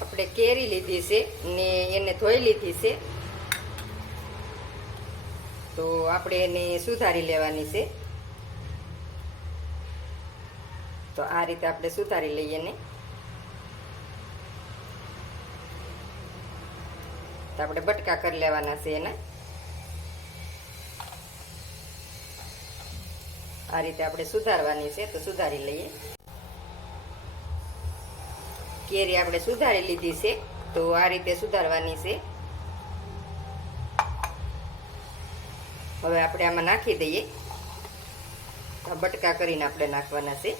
આપણે કેરી લીધી છે ને એને ધોઈ લીધી છે, તો આપણે એને સુધારી લેવાની છે. તો આ રીતે આપણે સુધારી લઈએ ને. તો આપણે બટકા કરી લેવાના છે એના. આ રીતે આપણે સુધારવાની છે, તો સુધારી લઈએ. કેરી આપણે સુધારી લીધી છે, તો આ રીતે સુધારવાની છે. હવે આપણે આમાં નાખી દઈએ. બટકા કરીને આપણે નાખવાના છે.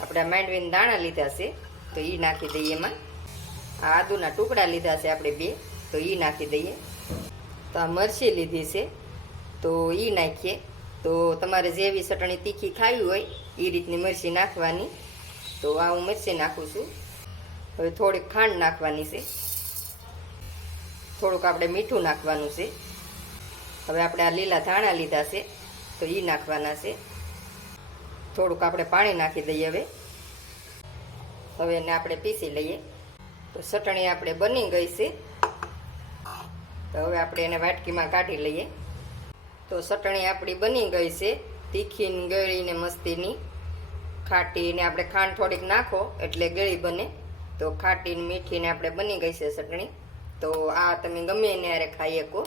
આપણે માંડવીના દાણા લીધા છે, તો એ નાખી દઈએ એમાં. આ આદુના ટુકડા લીધા છે આપણે 2, તો એ નાખી દઈએ. તો આ મરચી લીધી છે, તો એ નાખીએ. તો તમારે જેવી ચટણી તીખી ખાવી હોય એ રીતની મરચી નાખવાની. તો આ હું મરચી નાખું છું. હવે થોડીક ખાંડ નાખવાની છે, થોડુંક આપણે મીઠું નાખવાનું છે. હવે આપણે આ લીલા ધાણા લીધા છે, તો એ નાખવાના છે. થોડુંક આપણે પાણી નાખી દઈએ. હવે એને આપણે પીસી લઈએ. તો ચટણી આપણે બની ગઈ છે. તો હવે આપણે એને વાટકીમાં કાઢી લઈએ. તો ચટણી આપણી બની ગઈ છે, તીખી ને ગળી ને મસ્તીની. ખાટી ને આપણે ખાંડ થોડીક નાખો એટલે ગળી બને. તો ખાટી ને મીઠી ને આપણે બની ગઈ છે ચટણી. તો આ તમે ગમે એને હારે ખાઈ શકો.